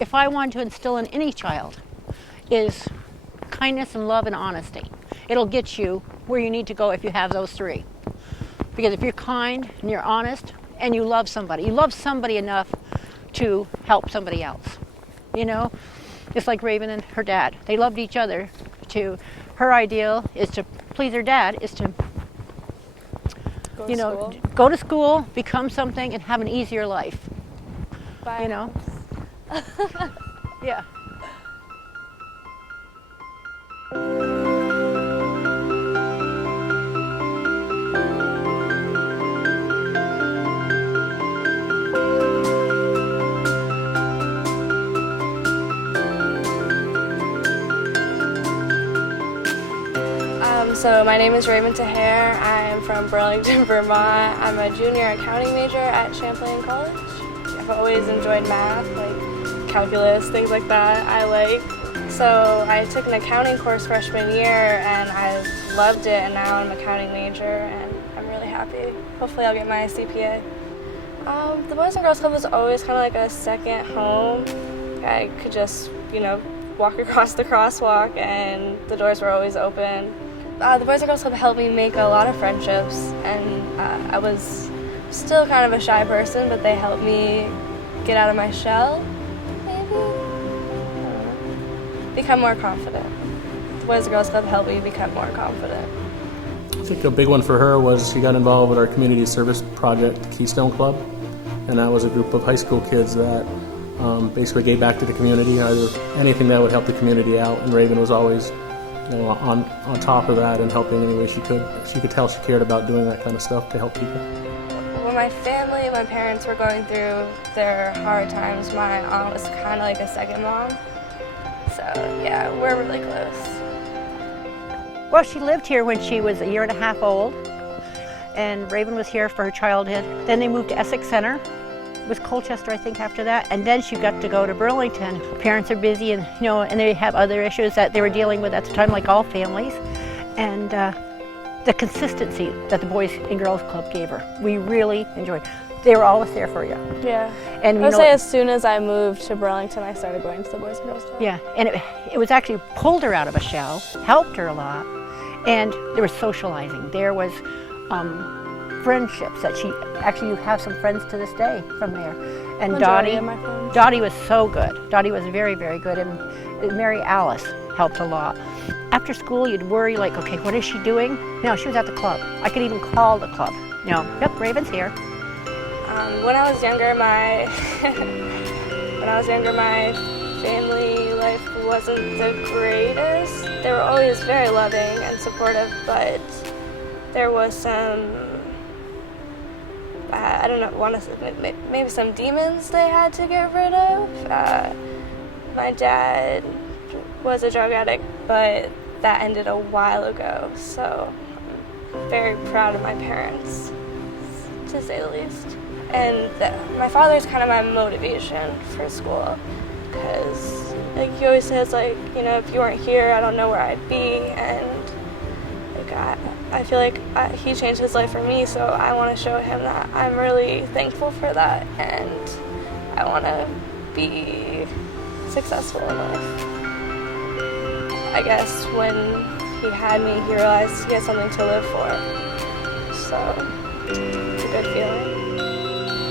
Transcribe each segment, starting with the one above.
if I wanted to instill in any child, is kindness and love and honesty. It'll get you where you need to go if you have those three. Because if you're kind and you're honest and you love somebody enough to help somebody else. You know, just like Raven and her dad. They loved each other. Her ideal is to please her dad, is to go to school, become something, and have an easier life. Bye. You know? Yeah. So my name is Raven Taher. I'm from Burlington, Vermont. I'm a junior accounting major at Champlain College. I've always enjoyed math, like calculus, things like that I like. So I took an accounting course freshman year and I loved it, and now I'm an accounting major and I'm really happy. Hopefully I'll get my CPA. The Boys and Girls Club was always kind of like a second home. I could just, walk across the crosswalk and the doors were always open. The Boys and Girls Club helped me make a lot of friendships, and I was still kind of a shy person, but they helped me get out of my shell, maybe? Become more confident. The Boys and Girls Club helped me become more confident. I think a big one for her was she got involved with our community service project, Keystone Club, and that was a group of high school kids that basically gave back to the community, either anything that would help the community out, and Raven was always on top of that and helping any way she could. She could tell she cared about doing that kind of stuff to help people. When my parents were going through their hard times, my aunt was kind of like a second mom. So yeah, we're really close. Well, she lived here when she was a year and a half old, and Raven was here for her childhood. Then they moved to Essex Center. It was Colchester, I think, after that, and then she got to go to Burlington. Parents are busy, and and they have other issues that they were dealing with at the time, like all families. And the consistency that the Boys and Girls Club gave her, we really enjoyed. They were always there for you. Yeah. And I would say as soon as I moved to Burlington, I started going to the Boys and Girls Club. Yeah, and it was actually pulled her out of a shell, helped her a lot, and there was socializing. There was friendships that you have some friends to this day from there. And Dottie was so good. Dottie was very, very good, and Mary Alice helped a lot. After school, you'd worry, like, okay, what is she doing? No, she was at the club. I could even call the club. Yep, Raven's here. When I was younger, my family life wasn't the greatest. They were always very loving and supportive, but there was some, I don't know, maybe some demons they had to get rid of. My dad was a drug addict, but that ended a while ago, so I'm very proud of my parents, to say the least. And my father's kind of my motivation for school, because he always says, if you weren't here, I don't know where I'd be, and I feel like he changed his life for me, so I want to show him that I'm really thankful for that, and I want to be successful in life. I guess when he had me, he realized he had something to live for, so it's a good feeling.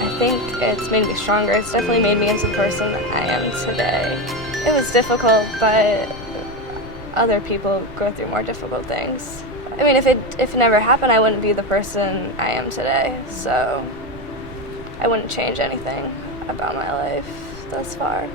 I think it's made me stronger. It's definitely made me into the person that I am today. It was difficult, but other people go through more difficult things. I mean, if it never happened, I wouldn't be the person I am today, so I wouldn't change anything about my life thus far.